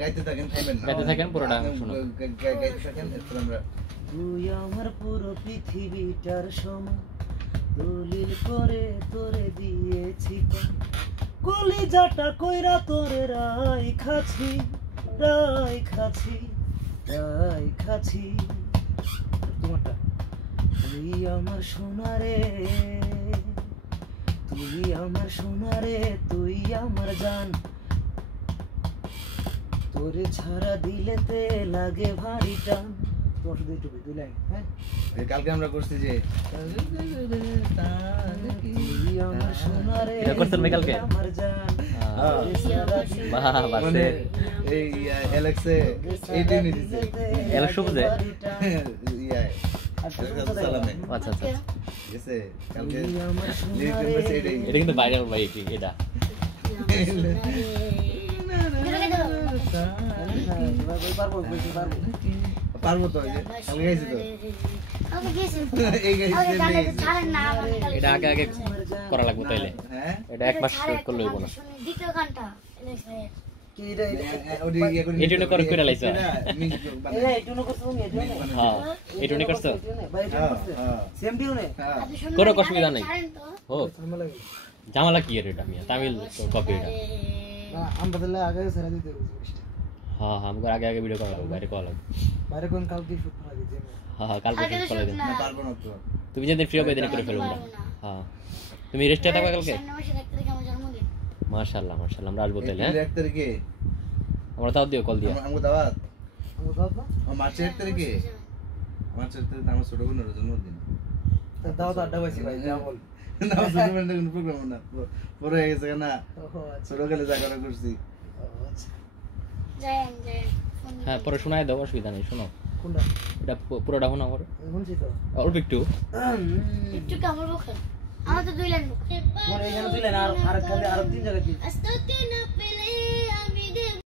গাইতে থাকেন, থাকবেন না, গাইতে থাকেন, পুরোটা শুনুন। গাইতে থাকেন, এরপর আমরা তুই আমার পুরো পৃথিবীটার সমান, দলিল করে তোরে দিয়েছি কলিজাটা কইরা তোরে রাইখাছি, রাইখাছি, রাইখাছি। তোমারটা তুই আমার সোনারে, তুই আমার সোনারে, তুই আমার জান, তোরে ছাড়া দিলেতে লাগে ভারী টান। তোমার শুধু একটু দুই লাইন, হ্যাঁ? কালকে আমরা করছি যে তুই আমার সোনারে, এটা করছেন ভাই কালকে? আমার জান, তোরে ছাড়া বাহ, দিলেতে মানে এই অ্যালেক্সে এই টিউনই দিছে, অ্যালেক্স বুঝে? ইয়া সালামে আচ্ছা আচ্ছা, গেছে কালকে তুই আমার লিরিক সোনারে, করছে এটাই। এটা কিন্তু ভাইরাল ভাই, এটা পারবো, বলতে পারবো। পারবো তো, এই যে কালকে গাইছি তো, এই গাইছি এটা আগে আগে করা লাগবে তাইলে, হ্যাঁ এটা এক মাস করলে হইব না। দ্বিতীয় গানটা কি রে? ওডি ইয়া করে এটুনে করে কইরা লাইছো? মিউজিক এই বানাই, এই টুনো করছো তুমি, এটুনে? হ্যাঁ, এটুনে করছো? ভাই এটুনে করছে? সেম টিউনে? হ্যাঁ কোনো অসুবিধা নাই। ও ঝামেলা কি? জামালা কি এর এটা মিয়া, তামিল কপি এটা। না, আমরা তাহলে আগে ছেড়ে দিতে হবে জিনিসটা। হ্যাঁ হ্যাঁ, আমাকে আগে আগে ভিডিও করা লাগবে, বাইরে করা লাগবে। বাইরে কোন কালকে শুট করা দিতে। হ্যাঁ হ্যাঁ, কালকে শুট করে দিন। না পারবো না তো, তুমি যেদিন ফ্রি হবে এদিন করে ফেলবো আমরা। হ্যাঁ, তুমি রেস্টে থাকবে কালকে? মাশাআল্লাহ মাশাআল্লাহ, আমরা আসবো তাহলে। হ্যাঁ, 1 তারিখে আমরা তাও দিও, কল দিও। আমগো দাওয়াত, আমরা দাও না? মার্চের 1 তারিখে, মার্চের 1 তারিখে আমার ছোট বোনের জন্মদিন। দাও তো আড্ডা পাইছি ভাই, যা বল। না ছোট বোনের কোনো প্রোগ্রাম না, পরে হয়ে গেছে না, ওহো আচ্ছা। ছোট গেলে যা করা করছি। আচ্ছা। হ্যাঁ, পরে শোনায় দাও, অসুবিধা নেই, শোনো। কোনটা? এটা পুরোটা শোনো আমার, শুনছি তো। অল্প একটু। একটু কামড় বকেন আমার তো 2 লাইন বকেন মানে এখানে দিলেন আর খালি আর তিন জায়গায় দিন। আস্তে না পেলে